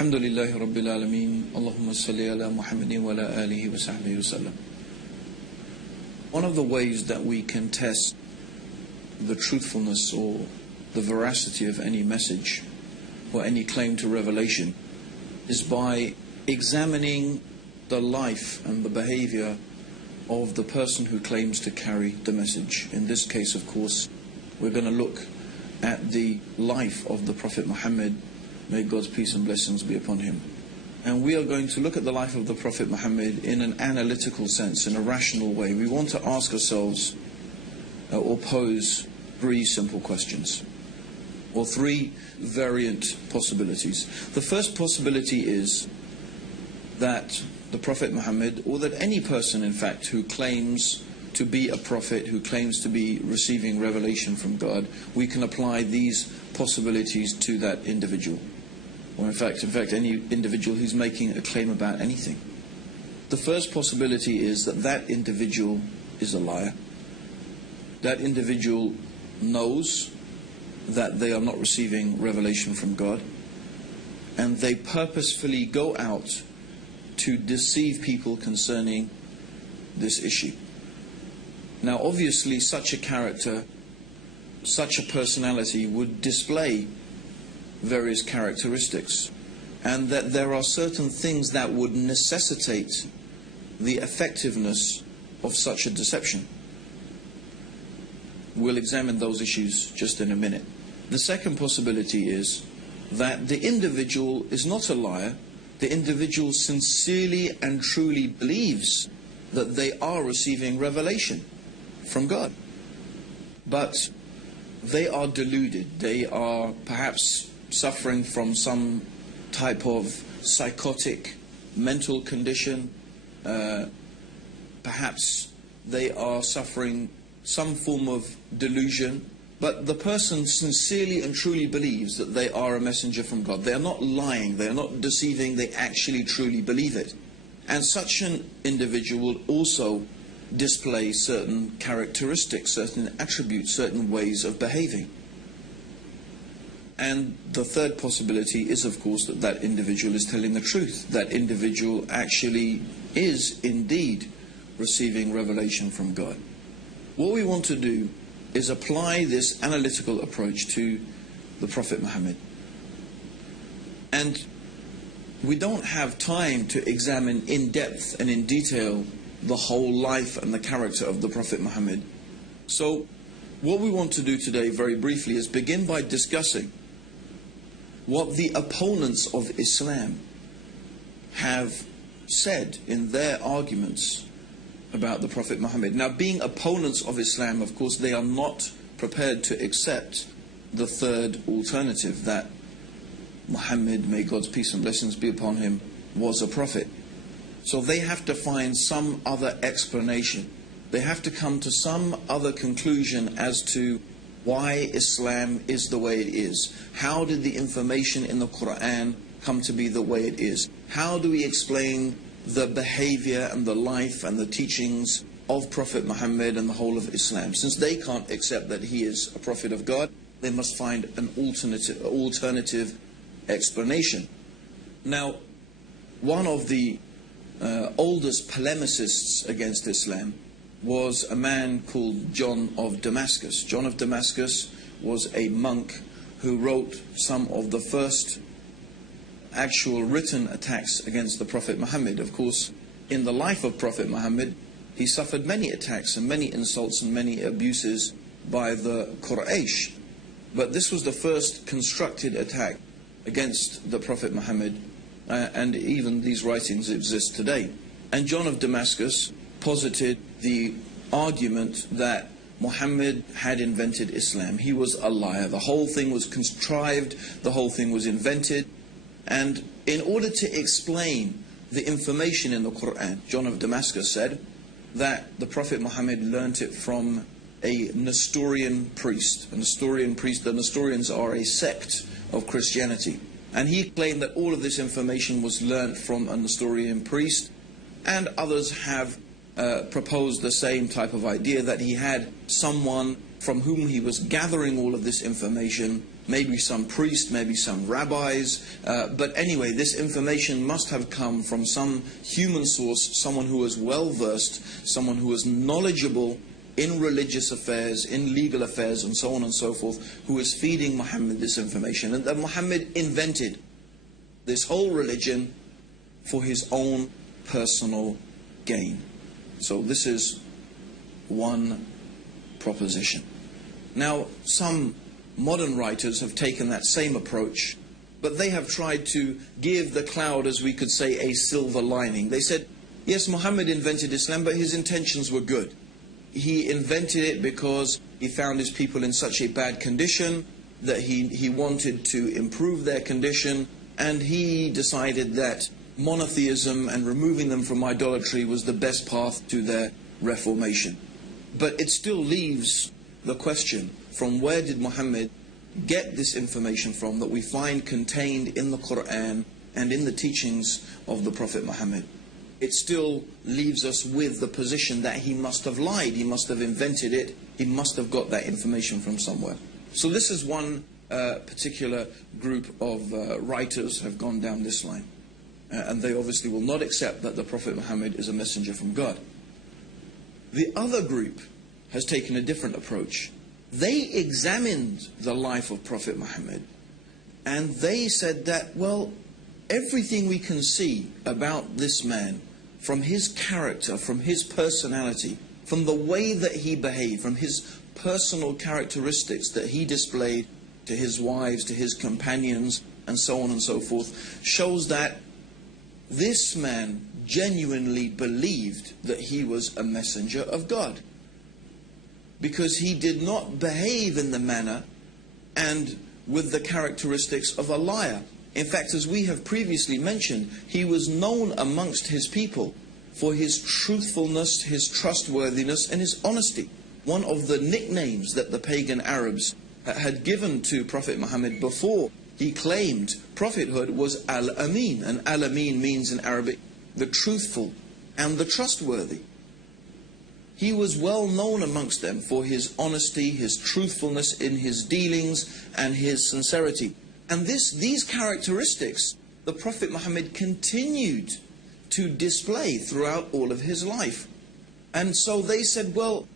Alhamdulillahi Rabbil Alameen. Allahumma salli ala Muhammadin wa ala alihi wa sahbihi wa sallam. One of the ways that we can test the truthfulness or the veracity of any message or any claim to revelation is by examining the life and the behavior of the person who claims to carry the message. In this case, of course, we're going to look at the life of the Prophet Muhammad. May God's peace and blessings be upon him. And we are going to look at the life of the Prophet Muhammad in an analytical sense, in a rational way. We want to ask ourselves or pose three simple questions, or three variant possibilities. The first possibility is that the Prophet Muhammad, or that any person in fact who claims to be a prophet, who claims to be receiving revelation from God, we can apply these possibilities to that individual. Or in fact, any individual who's making a claim about anything. The first possibility is that that individual is a liar. That individual knows that they are not receiving revelation from God, and they purposefully go out to deceive people concerning this issue. Now obviously such a character, such a personality would display various characteristics, and that there are certain things that would necessitate the effectiveness of such a deception. We'll examine those issues just in a minute. The second possibility is that the individual is not a liar. The individual sincerely and truly believes that they are receiving revelation from God, but they are deluded. They are perhaps suffering from some type of psychotic mental condition. Perhaps they are suffering some form of delusion, but the person sincerely and truly believes that they are a messenger from God. They are not lying, they are not deceiving, they actually truly believe it. And such an individual will also display certain characteristics, certain attributes, certain ways of behaving. And the third possibility is, of course, that that individual is telling the truth. That individual actually is indeed receiving revelation from God. What we want to do is apply this analytical approach to the Prophet Muhammad. And we don't have time to examine in depth and in detail the whole life and the character of the Prophet Muhammad. So what we want to do today, very briefly, is begin by discussing what the opponents of Islam have said in their arguments about the Prophet Muhammad. Now, being opponents of Islam, of course, they are not prepared to accept the third alternative, that Muhammad, may God's peace and blessings be upon him, was a prophet. So they have to find some other explanation. They have to come to some other conclusion as to why Islam is the way it is. How did the information in the Quran come to be the way it is? How do we explain the behavior and the life and the teachings of Prophet Muhammad and the whole of Islam? Since they can't accept that he is a prophet of God, they must find an alternative explanation. Now, one of the oldest polemicists against Islam was a man called John of Damascus. John of Damascus was a monk who wrote some of the first actual written attacks against the Prophet Muhammad. Of course, in the life of Prophet Muhammad, he suffered many attacks and many insults and many abuses by the Quraysh. But this was the first constructed attack against the Prophet Muhammad, and even these writings exist today. And John of Damascus posited the argument that Muhammad had invented Islam. He was a liar. The whole thing was contrived, the whole thing was invented. And in order to explain the information in the Quran, John of Damascus said that the Prophet Muhammad learnt it from a Nestorian priest. A Nestorian priest, the Nestorians are a sect of Christianity. And he claimed that all of this information was learnt from a Nestorian priest, and others have proposed the same type of idea, that he had someone from whom he was gathering all of this information, maybe some priest, maybe some rabbis, but anyway, this information must have come from some human source, someone who was well versed, someone who was knowledgeable in religious affairs, in legal affairs, and so on and so forth, who is feeding Muhammad this information. And that Muhammad invented this whole religion for his own personal gain. So this is one proposition. Now, some modern writers have taken that same approach, but they have tried to give the cloud, as we could say, a silver lining. They said, yes, Muhammad invented Islam, but his intentions were good. He invented it because he found his people in such a bad condition that he wanted to improve their condition, and he decided that monotheism and removing them from idolatry was the best path to their reformation. But it still leaves the question, from where did Muhammad get this information from that we find contained in the Quran and in the teachings of the Prophet Muhammad? It still leaves us with the position that he must have lied, he must have invented it, he must have got that information from somewhere. So this is one particular group of writers have gone down this line. And they obviously will not accept that the Prophet Muhammad is a messenger from God. The other group has taken a different approach. They examined the life of Prophet Muhammad, and they said that, well, everything we can see about this man, from his character, from his personality, from the way that he behaved, from his personal characteristics that he displayed to his wives, to his companions, and so on and so forth, shows that this man genuinely believed that he was a messenger of God, because he did not behave in the manner and with the characteristics of a liar. In fact, as we have previously mentioned, he was known amongst his people for his truthfulness, his trustworthiness, and his honesty. One of the nicknames that the pagan Arabs had given to Prophet Muhammad before he claimed prophethood was Al-Amin. And Al-Amin means in Arabic the truthful and the trustworthy. He was well known amongst them for his honesty, his truthfulness in his dealings, and his sincerity. And these characteristics the Prophet Muhammad continued to display throughout all of his life. And so they said, well,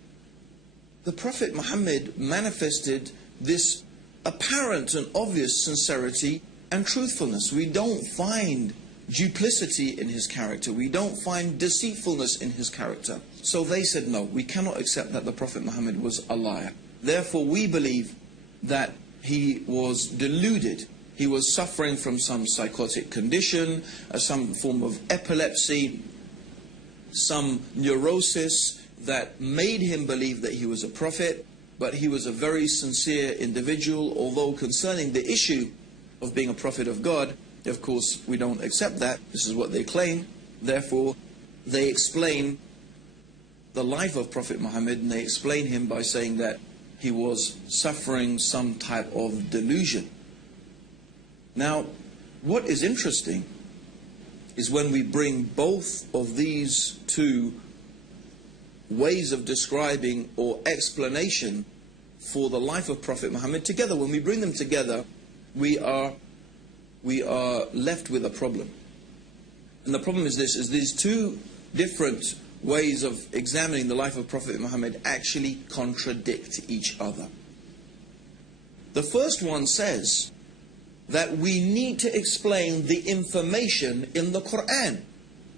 the Prophet Muhammad manifested this apparent and obvious sincerity and truthfulness. We don't find duplicity in his character. We don't find deceitfulness in his character. So they said, no, we cannot accept that the Prophet Muhammad was a liar. Therefore, we believe that he was deluded. He was suffering from some psychotic condition, some form of epilepsy, some neurosis that made him believe that he was a prophet, but he was a very sincere individual, although concerning the issue of being a prophet of God, of course, we don't accept that. This is what they claim. Therefore, they explain the life of Prophet Muhammad, and they explain him by saying that he was suffering some type of delusion. Now, what is interesting is when we bring both of these two ways of describing or explanation for the life of Prophet Muhammad together, when we bring them together, we are left with a problem. And the problem is this, is these two different ways of examining the life of Prophet Muhammad actually contradict each other. The first one says that we need to explain the information in the Quran.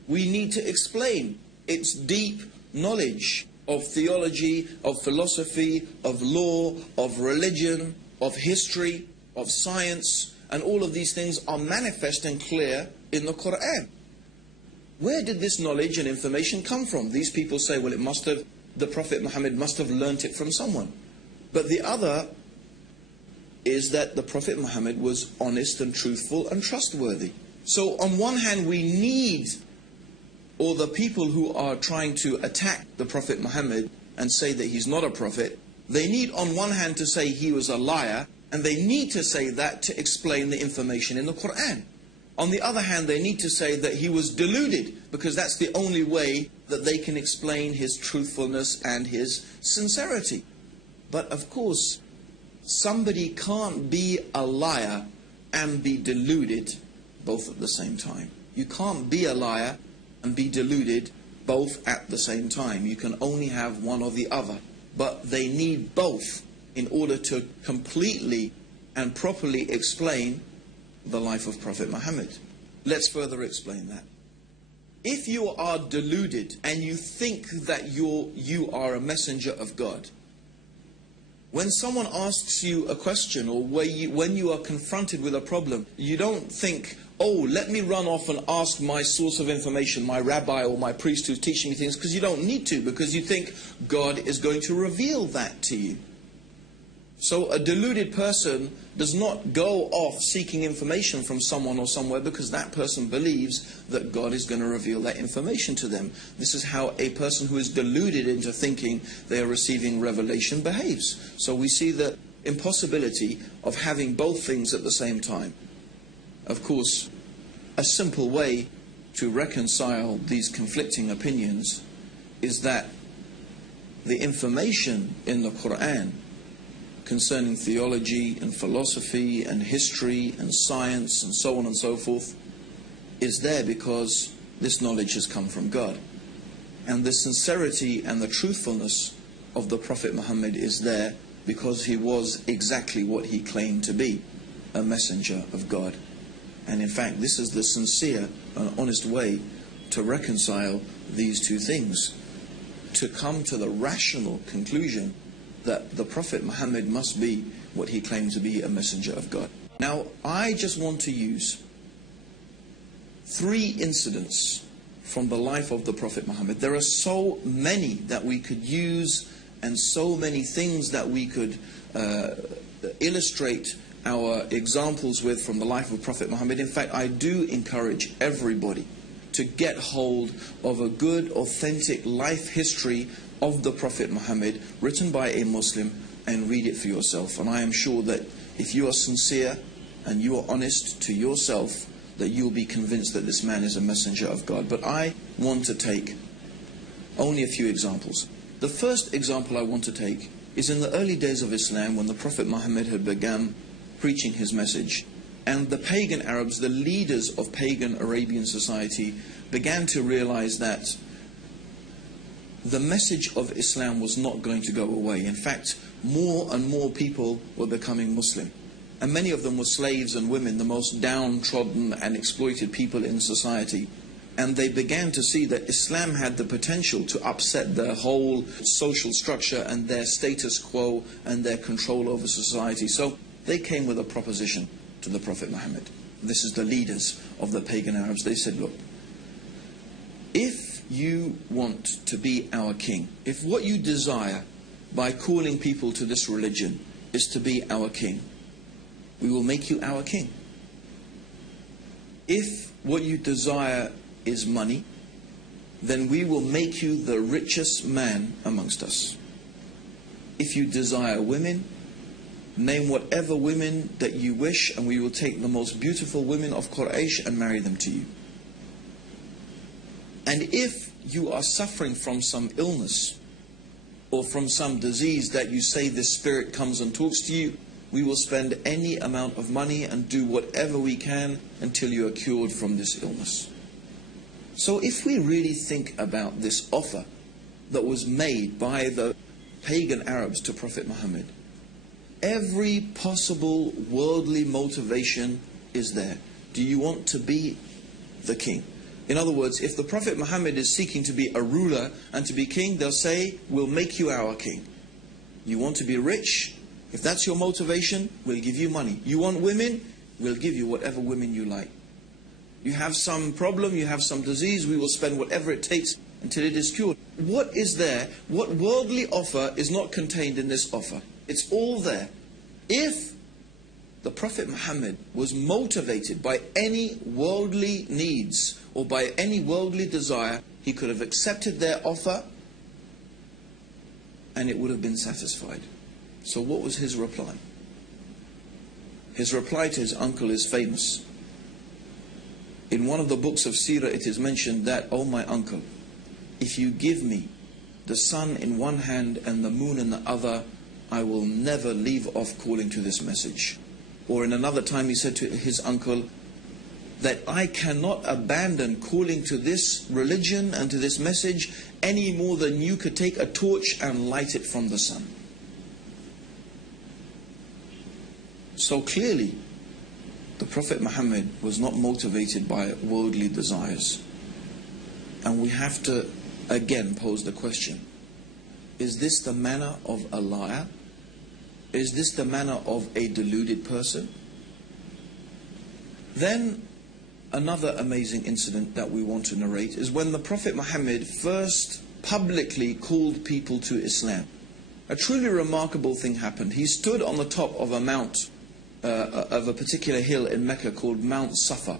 We need to explain its deep knowledge of theology, of philosophy, of law, of religion, of history, of science, and all of these things are manifest and clear in the Quran. Where did this knowledge and information come from? These people say, well, the Prophet Muhammad must have learnt it from someone. But the other is that the Prophet Muhammad was honest and truthful and trustworthy. So on one hand, we need, or the people who are trying to attack the Prophet Muhammad and say that he's not a prophet, they need on one hand to say he was a liar, and they need to say that to explain the information in the Quran. On the other hand, they need to say that he was deluded, because that's the only way that they can explain his truthfulness and his sincerity. But of course, somebody can't be a liar and be deluded both at the same time. You can't be a liar and be deluded both at the same time. You can only have one or the other. But they need both in order to completely and properly explain the life of Prophet Muhammad. Let's further explain that. If you are deluded and you think that you are a messenger of God, when someone asks you a question or when you are confronted with a problem, you don't think, oh, let me run off and ask my source of information, my rabbi or my priest who's teaching me things, because you don't need to, because you think God is going to reveal that to you. So a deluded person does not go off seeking information from someone or somewhere because that person believes that God is going to reveal that information to them. This is how a person who is deluded into thinking they are receiving revelation behaves. So we see the impossibility of having both things at the same time. Of course, a simple way to reconcile these conflicting opinions is that the information in the Quran concerning theology and philosophy and history and science and so on and so forth is there because this knowledge has come from God. And the sincerity and the truthfulness of the Prophet Muhammad is there because he was exactly what he claimed to be, a messenger of God. And in fact, this is the sincere and honest way to reconcile these two things, to come to the rational conclusion that the Prophet Muhammad must be what he claimed to be, a messenger of God. Now, I just want to use 3 incidents from the life of the Prophet Muhammad. There are so many that we could use and so many things that we could illustrate our examples with from the life of Prophet Muhammad. In fact, I do encourage everybody to get hold of a good, authentic life history of the Prophet Muhammad written by a Muslim and read it for yourself. And I am sure that if you are sincere and you are honest to yourself, that you'll be convinced that this man is a messenger of God. But I want to take only a few examples. The first example I want to take is in the early days of Islam, when the Prophet Muhammad had begun preaching his message, and the pagan Arabs, the leaders of pagan Arabian society, began to realize that the message of Islam was not going to go away. In fact, more and more people were becoming Muslim. And many of them were slaves and women, the most downtrodden and exploited people in society. And they began to see that Islam had the potential to upset their whole social structure and their status quo and their control over society. So they came with a proposition to the Prophet Muhammad. This is the leaders of the pagan Arabs. They said, look, if you want to be our king, if what you desire by calling people to this religion is to be our king, we will make you our king. If what you desire is money, then we will make you the richest man amongst us. If you desire women, name whatever women that you wish, and we will take the most beautiful women of Quraysh and marry them to you. And if you are suffering from some illness or from some disease that you say this spirit comes and talks to you, we will spend any amount of money and do whatever we can until you are cured from this illness. So if we really think about this offer that was made by the pagan Arabs to Prophet Muhammad, every possible worldly motivation is there. Do you want to be the king? In other words, if the Prophet Muhammad is seeking to be a ruler and to be king, they'll say, we'll make you our king. You want to be rich? If that's your motivation, we'll give you money. You want women? We'll give you whatever women you like. You have some problem, you have some disease, we will spend whatever it takes until it is cured. What is there? What worldly offer is not contained in this offer? It's all there. If the Prophet Muhammad was motivated by any worldly needs or by any worldly desire, he could have accepted their offer and it would have been satisfied. So what was his reply? His reply to his uncle is famous. In one of the books of Seerah it is mentioned that, "Oh my uncle, if you give me the sun in one hand and the moon in the other, I will never leave off calling to this message. Or in another time he said to his uncle, that I cannot abandon calling to this religion and to this message any more than you could take a torch and light it from the sun. So clearly, the Prophet Muhammad was not motivated by worldly desires. And we have to again pose the question, is this the manner of a liar? Is this the manner of a deluded person? Then another amazing incident that we want to narrate is when the Prophet Muhammad first publicly called people to Islam. A truly remarkable thing happened. He stood on the top of a mount, of a particular hill in Mecca called Mount Safa.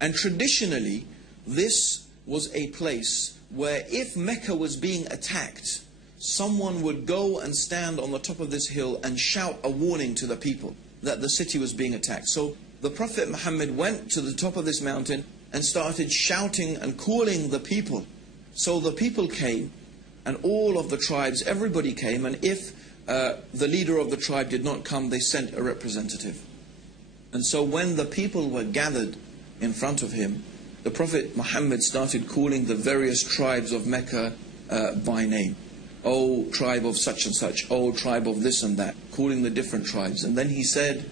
And traditionally, this was a place where if Mecca was being attacked, someone would go and stand on the top of this hill and shout a warning to the people that the city was being attacked. So the Prophet Muhammad went to the top of this mountain and started shouting and calling the people. So the people came, and all of the tribes, everybody came, and if the leader of the tribe did not come, they sent a representative. And so when the people were gathered in front of him, the Prophet Muhammad started calling the various tribes of Mecca by name. Oh, tribe of such and such, oh, tribe of this and that, calling the different tribes. And then he said,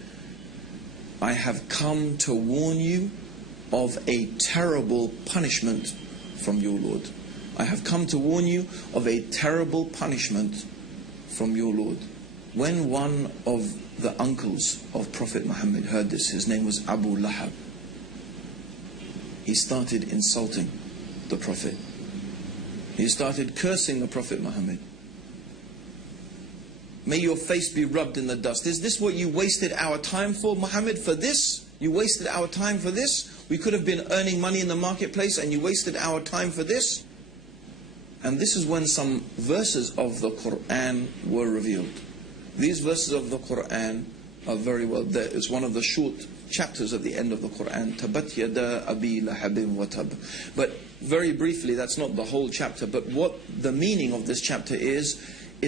I have come to warn you of a terrible punishment from your Lord. I have come to warn you of a terrible punishment from your Lord. When one of the uncles of Prophet Muhammad heard this, his name was Abu Lahab, he started insulting the Prophet. He started cursing the Prophet Muhammad. May your face be rubbed in the dust. Is this what you wasted our time for, Muhammad? For this? You wasted our time for this? We could have been earning money in the marketplace and you wasted our time for this? And this is when some verses of the Quran were revealed. These verses of the Quran are very well there. It's one of the short chapters at the end of the Quran. Tabat yada abi lahabin wa tab. But very briefly, that's not the whole chapter, but what the meaning of this chapter is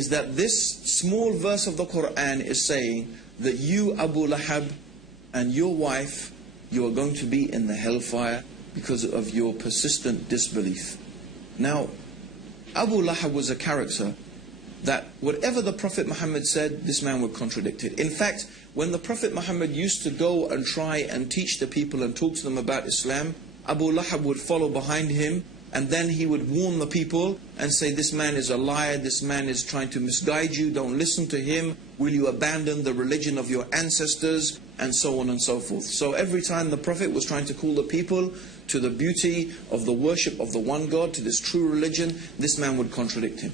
that this small verse of the Quran is saying that you, Abu Lahab, and your wife, you are going to be in the hellfire because of your persistent disbelief. Now, Abu Lahab was a character that whatever the Prophet Muhammad said, this man would contradict it. In fact, when the Prophet Muhammad used to go and try and teach the people and talk to them about Islam, Abu Lahab would follow behind him, and then he would warn the people and say, this man is a liar, this man is trying to misguide you, don't listen to him, will you abandon the religion of your ancestors, and so on and so forth. So every time the Prophet was trying to call the people to the beauty of the worship of the one God, to this true religion, this man would contradict him.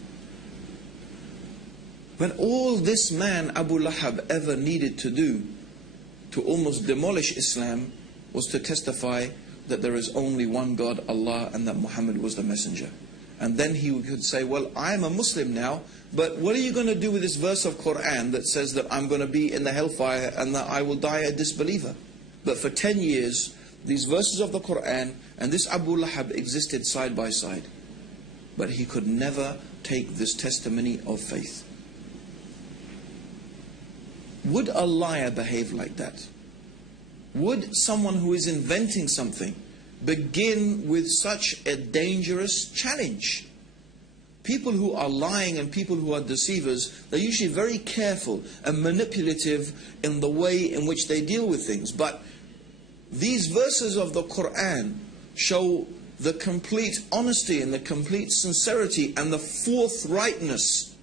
But all this man, Abu Lahab, ever needed to do to almost demolish Islam was to testify that there is only one God, Allah, and that Muhammad was the messenger. And then he could say, well, I am a Muslim now, but what are you going to do with this verse of Quran that says that I'm going to be in the hellfire and that I will die a disbeliever? But for 10 years, these verses of the Quran and this Abu Lahab existed side by side. But he could never take this testimony of faith. Would a liar behave like that? Would someone who is inventing something begin with such a dangerous challenge? People who are lying and people who are deceivers, they're usually very careful and manipulative in the way in which they deal with things. But these verses of the Quran show the complete honesty and the complete sincerity and the forthrightness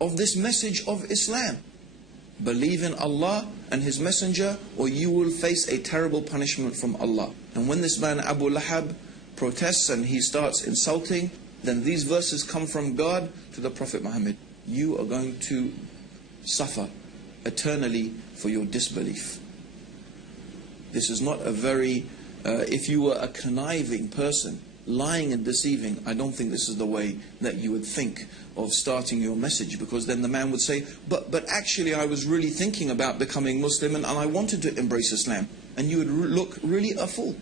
of this message of Islam. Believe in Allah and His Messenger, or you will face a terrible punishment from Allah. And when this man Abu Lahab protests and he starts insulting, then these verses come from God to the Prophet Muhammad. You are going to suffer eternally for your disbelief. This is not a very, if you were a conniving person, lying and deceiving, I don't think this is the way that you would think of starting your message, because then the man would say, but actually I was really thinking about becoming Muslim and I wanted to embrace Islam. And you would look really a fool.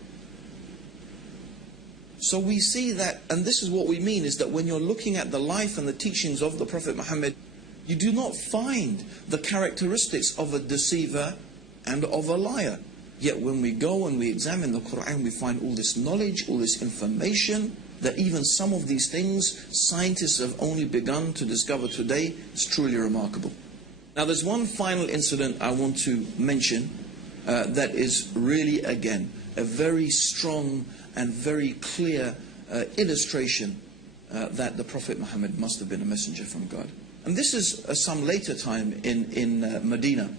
So we see that, and this is what we mean, is that when you're looking at the life and the teachings of the Prophet Muhammad, You do not find the characteristics of a deceiver and of a liar. Yet when we go and we examine the Quran, we find all this knowledge, all this information, that even some of these things scientists have only begun to discover today. It's truly remarkable. Now there's one final incident I want to mention that is really, again, a very strong and very clear illustration that the Prophet Muhammad must have been a messenger from God. And this is some later time in Medina.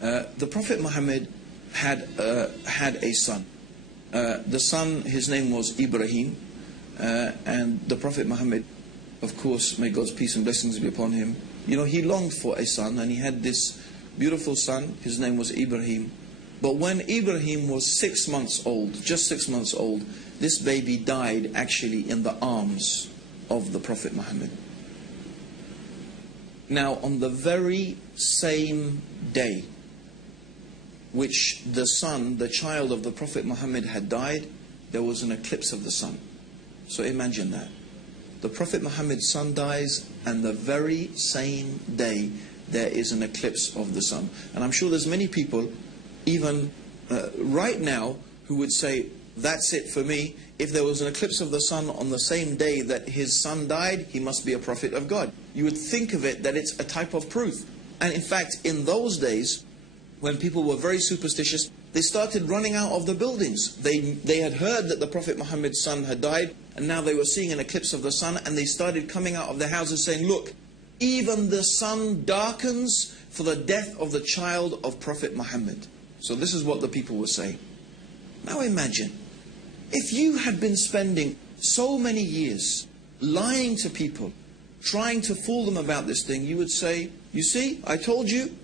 The Prophet Muhammad had a son. The son, his name was Ibrahim, and the Prophet Muhammad, of course, may God's peace and blessings be upon him, you know, he longed for a son, and he had this beautiful son. His name was Ibrahim. But when Ibrahim was 6 months old, just 6 months old, this baby died actually in the arms of the Prophet Muhammad. Now, on the very same day which the son, the child of the Prophet Muhammad had died, there was an eclipse of the sun. So imagine that. The Prophet Muhammad's son dies, and the very same day there is an eclipse of the sun. And I'm sure there's many people, even right now, who would say, that's it for me. If there was an eclipse of the sun on the same day that his son died, he must be a prophet of God. You would think of it that it's a type of proof. And in fact, in those days, when people were very superstitious, they started running out of the buildings. They had heard that the Prophet Muhammad's son had died, and now they were seeing an eclipse of the sun, and they started coming out of their houses saying, look, even the sun darkens for the death of the child of Prophet Muhammad. So this is what the people were saying. Now imagine, if you had been spending so many years lying to people, trying to fool them about this thing, you would say, you see, I told you,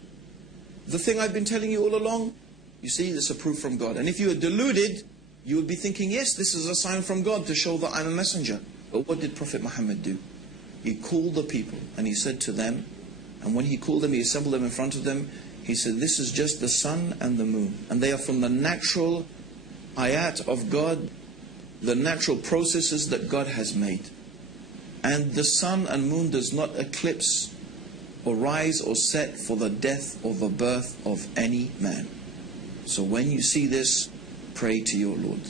the thing I've been telling you all along, you see, it's a proof from God. And if you are deluded, you would be thinking, yes, this is a sign from God to show that I'm a messenger. But what did Prophet Muhammad do? He called the people and he said to them, and when he called them, he assembled them in front of them, he said, this is just the sun and the moon. And they are from the natural ayat of God, the natural processes that God has made. And the sun and moon does not eclipse or rise or set for the death or the birth of any man. So when you see this, pray to your Lord.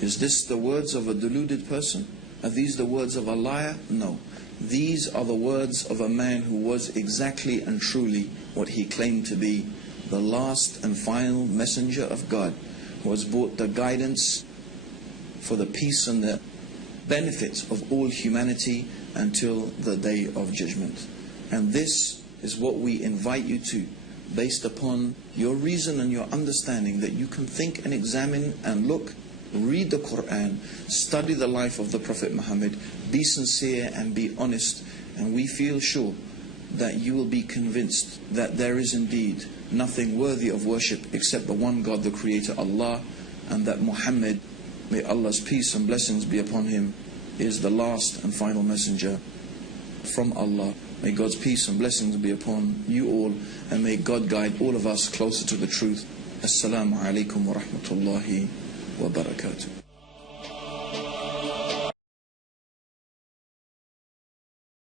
Is this the words of a deluded person? Are these the words of a liar? No. These are the words of a man who was exactly and truly what he claimed to be, the last and final messenger of God, who has brought the guidance for the peace and the benefits of all humanity until the day of judgment. And this is what we invite you to, based upon your reason and your understanding, that you can think and examine and look, read the Quran, study the life of the Prophet Muhammad, be sincere and be honest, and we feel sure that you will be convinced that there is indeed nothing worthy of worship except the one God, the Creator, Allah, and that Muhammad, may Allah's peace and blessings be upon him, is the last and final messenger from Allah. May God's peace and blessings be upon you all, and may God guide all of us closer to the truth. Assalamu alaikum wa rahmatullahi wa barakatuh.